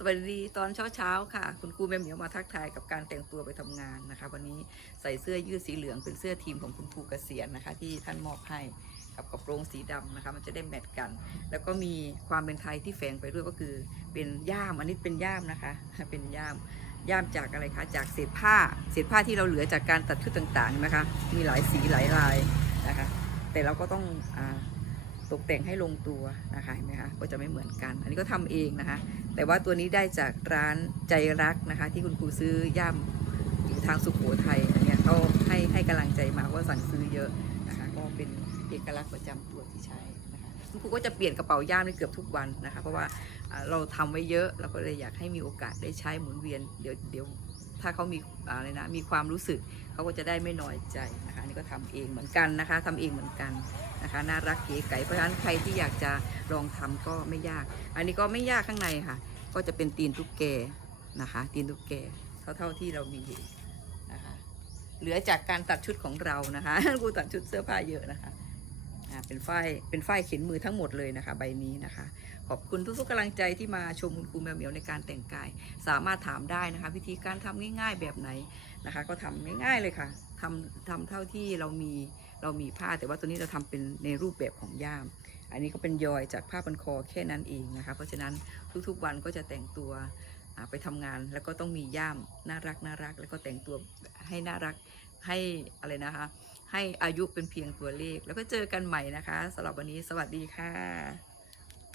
สวัสดีตอนเช้าๆค่ะ คุณครูแม่เหมียวมาทักทายกับการแต่งตัวไปทำงานนะคะ วันนี้ใส่เสื้อยืดสีเหลืองเป็นเสื้อทีมของคุณครูเกษียณนะคะ ที่ท่านมอบให้กับกระโปรงสีดำนะคะ มันจะได้แมทกัน แล้วก็มีความเป็นไทยที่แฝงไปด้วยก็คือ เป็นย่ามอันนี้เป็นย่ามนะคะ เป็นย่ามย่ามจากอะไรคะจากเศษผ้าเศษผ้าที่เราเหลือจากการตัดชุดต่างๆนะคะ มีหลายสีหลายลายนะคะ แต่เราก็ต้องอา ตกแต่งให้ลงตัวนะคะเห็นไหมคะก็จะไม่เหมือนกัน อันนี้ก็ทำเองนะคะ แต่ว่าตัวนี้ได้จากร้านใจรักนะคะ ที่คุณครูซื้อย่ำอยู่ทางสุขโขทัยอันเนี้ยเขาให้ให้กำลังใจมาว่าสั่งซื้อเยอะนะคะ ก็เป็นเอกลักษณ์ประจำตัวที่ใช้นะคะคุณครูก็จะเปลี่ยนกระเป๋าย่ามนี่เกือบทุกวันนะคะ เพราะว่าเราทำไว้เยอะเราก็เลยอยากให้มีโอกาสได้ใช้หมุนเวียนเดี๋ยวเดี๋ยวถ้าเขามีอะไรนะมีความรู้สึกเขาก็จะได้ไม่น้อยใจนะคะ ก็ทำเองเหมือนกันนะคะทำเองเหมือนกันนะคะน่ารักเก๋ไก่เพราะฉะนั้นใครที่อยากจะลองทำก็ไม่ยาก อันนี้ก็ไม่ยากข้างในค่ะ ก็จะเป็นตีนตุ๊กแกนะคะ ตีนตุ๊กแกเท่าเท่าที่เรามีนะคะเหลือจากการตัดชุดของเรานะคะกูตัดชุดเสื้อผ้าเยอะนะคะ เป็นฝ้ายเป็นฝ้ายเข็นมือทั้งหมดเลยนะคะ ใบนี้นะคะ ขอบคุณทุกๆกำลังใจที่มาชมคุณครูแมวเหมียวในการแต่งกาย สามารถถามได้นะคะ วิธีการทำง่าย ๆแบบไหนนะคะ ก็ทำง่ายๆเลยค่ะทำทำเท่าที่เรามีเรามีผ้าแต่ว่าตัวนี้เราทำเป็นในรูปแบบของย่าม อันนี้ก็เป็นยอยจากผ้าพันคอแค่นั้นเองนะคะ เพราะฉะนั้นทุกๆวันก็จะแต่งตัวไปทำงานแล้วก็ต้องมีย่ามน่ารักน่ารักแล้วก็แต่งตัวให้น่ารักให้อะไรนะคะ ให้อายุเป็นเพียงตัวเลข แล้วก็เจอกันใหม่นะคะสำหรับวันนี้สวัสดีค่ะ